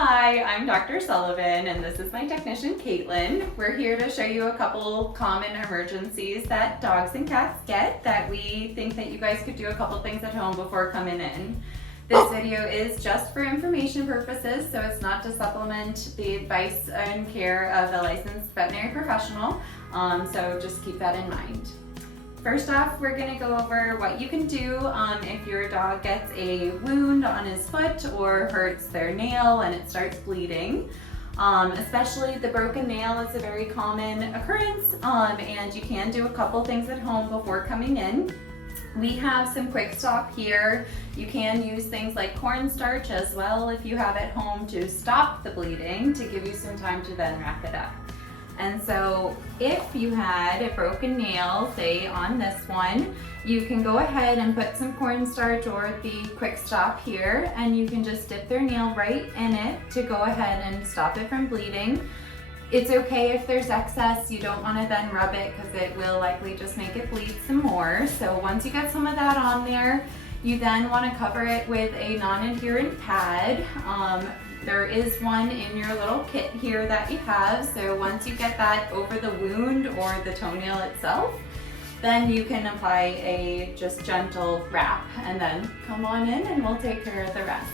Hi, I'm Dr. Sullivan and this is my technician Caitlin. We're here to show you a couple common emergencies that dogs and cats get that we think that you guys could do a couple things at home before coming in. This video is just for information purposes, so it's not to supplement the advice and care of a licensed veterinary professional, so just keep that in mind. First off, we're going to go over what you can do if your dog gets a wound on his foot or hurts their nail and it starts bleeding. Especially the broken nail is a very common occurrence, and you can do a couple things at home before coming in. We have some quick stop here. You can use things like cornstarch as well if you have at home to stop the bleeding, to give you some time to then wrap it up. And so if you had a broken nail, say on this one, you can go ahead and put some cornstarch or the quick stop here, and you can just dip their nail right in it to go ahead and stop it from bleeding. It's okay if there's excess. You don't want to then rub it because it will likely just make it bleed some more. So once you get some of that on there, you then want to cover it with a non-adherent pad. There is one in your little kit here that you have, so once you get that over the wound or the toenail itself, then you can apply a just gentle wrap and then come on in and we'll take care of the rest.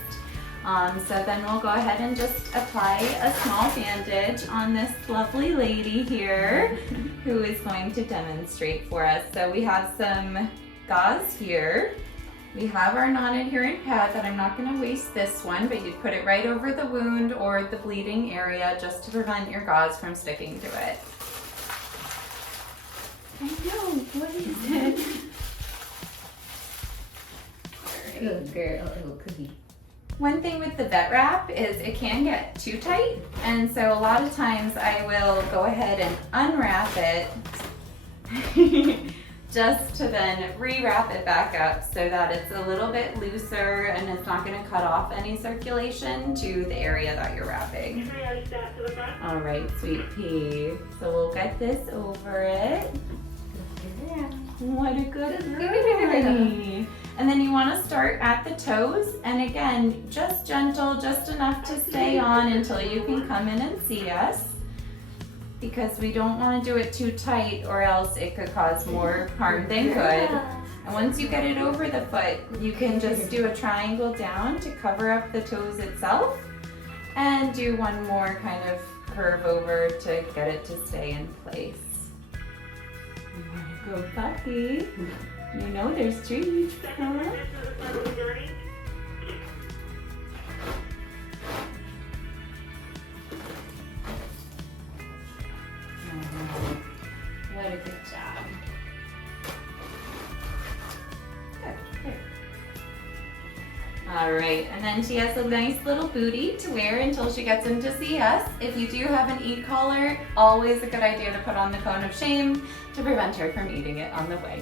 So then we'll go ahead and just apply a small bandage on this lovely lady here who is going to demonstrate for us. So we have some gauze here. We have our non-adherent pad that I'm not going to waste this one, but you'd put it right over the wound or the bleeding area just to prevent your gauze from sticking to it. I know, what is it? Good girl, little cookie. One thing with the vet wrap is it can get too tight, and so a lot of times I will go ahead and unwrap it just to then re-wrap it back up so that it's a little bit looser and it's not going to cut off any circulation to the area that you're wrapping. All right, sweet pea. So we'll get this over it. What a good girl. And then you want to start at the toes, and again, just gentle, just enough to stay on until you can come in and see us, because we don't want to do it too tight or else it could cause more harm than good. And once you get it over the foot, you can just do a triangle down to cover up the toes itself and do one more kind of curve over to get it to stay in place. You want to go puppy? You know there's treats, huh? What a good job. Good. All right, and then she has a nice little booty to wear until she gets in to see us. If you do have an e-collar, always a good idea to put on the cone of shame to prevent her from eating it on the way.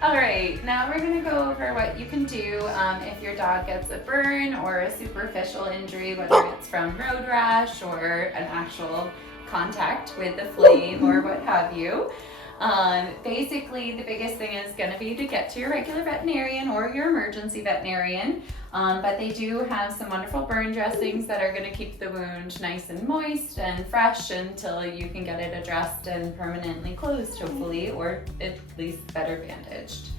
All right, now we're gonna go over what you can do if your dog gets a burn or a superficial injury, whether it's from road rash or an actual contact with the flame or what have you. Basically, the biggest thing is going to be to get to your regular veterinarian or your emergency veterinarian, but they do have some wonderful burn dressings that are going to keep the wound nice and moist and fresh until you can get it addressed and permanently closed, hopefully, or at least better bandaged.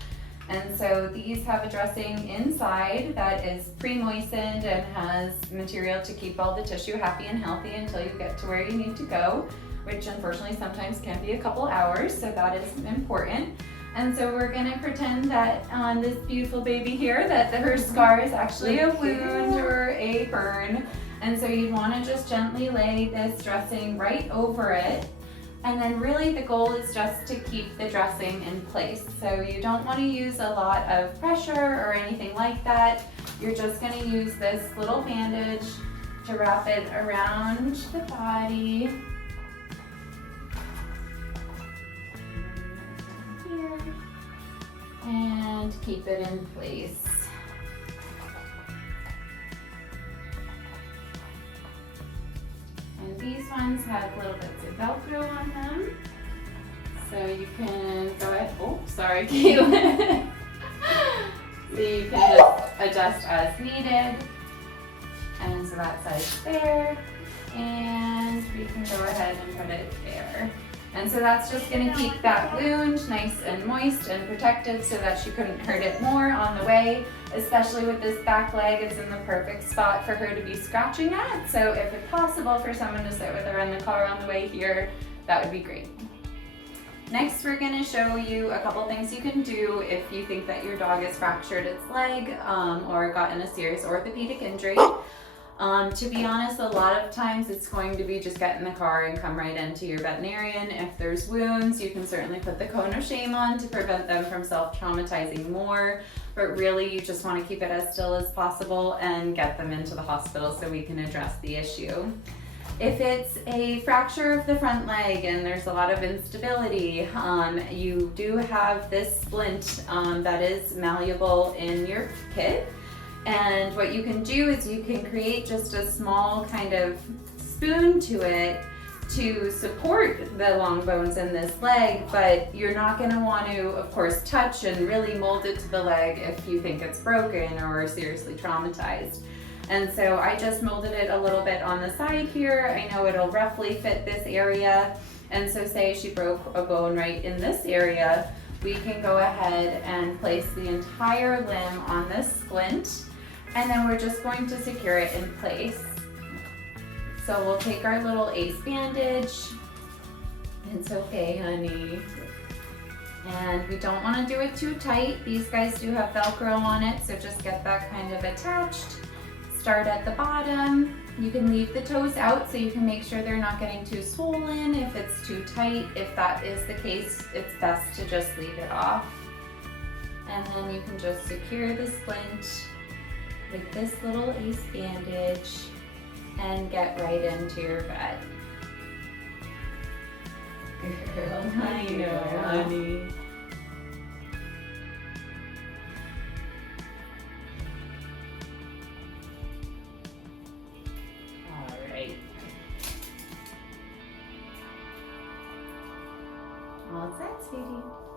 And so these have a dressing inside that is pre-moistened and has material to keep all the tissue happy and healthy until you get to where you need to go, which unfortunately sometimes can be a couple hours, so that is important. And so we're going to pretend that on this beautiful baby here that her scar is actually a wound or a burn. And so you'd want to just gently lay this dressing right over it. And then really the goal is just to keep the dressing in place. So you don't want to use a lot of pressure or anything like that. You're just going to use this little bandage to wrap it around the body. Here. And keep it in place. And these ones have little bits of Velcro on them. So you can go ahead, oh, sorry, Caitlin. So you can just adjust as needed. And that size there, and we can go ahead and put it there. And so that's just gonna keep that wound nice and moist and protected so that she couldn't hurt it more on the way, especially with this back leg. It's in the perfect spot for her to be scratching at. So if it's possible for someone to sit with her in the car on the way here, that would be great. Next, we're gonna show you a couple things you can do if you think that your dog has fractured its leg or gotten a serious orthopedic injury. To be honest, a lot of times it's going to be just get in the car and come right into your veterinarian. If there's wounds, you can certainly put the cone of shame on to prevent them from self-traumatizing more, but really you just want to keep it as still as possible and get them into the hospital so we can address the issue. If it's a fracture of the front leg and there's a lot of instability, you do have this splint that is malleable in your kit. And what you can do is you can create just a small kind of spoon to it to support the long bones in this leg, but you're not going to want to, of course, touch and really mold it to the leg if you think it's broken or seriously traumatized. And so I just molded it a little bit on the side here. I know it'll roughly fit this area. And so say she broke a bone right in this area, we can go ahead and place the entire limb on this splint, and then we're just going to secure it in place. So we'll take our little ace bandage. It's okay, honey. And we don't want to do it too tight. These guys do have Velcro on it, so just get that kind of attached. Start at the bottom. You can leave the toes out so you can make sure they're not getting too swollen if it's too tight. If that is the case, it's best to just leave it off. And then you can just secure the splint with this little ace bandage and get right into your vet. Girl, I know, honey. All right. All set, sweetie.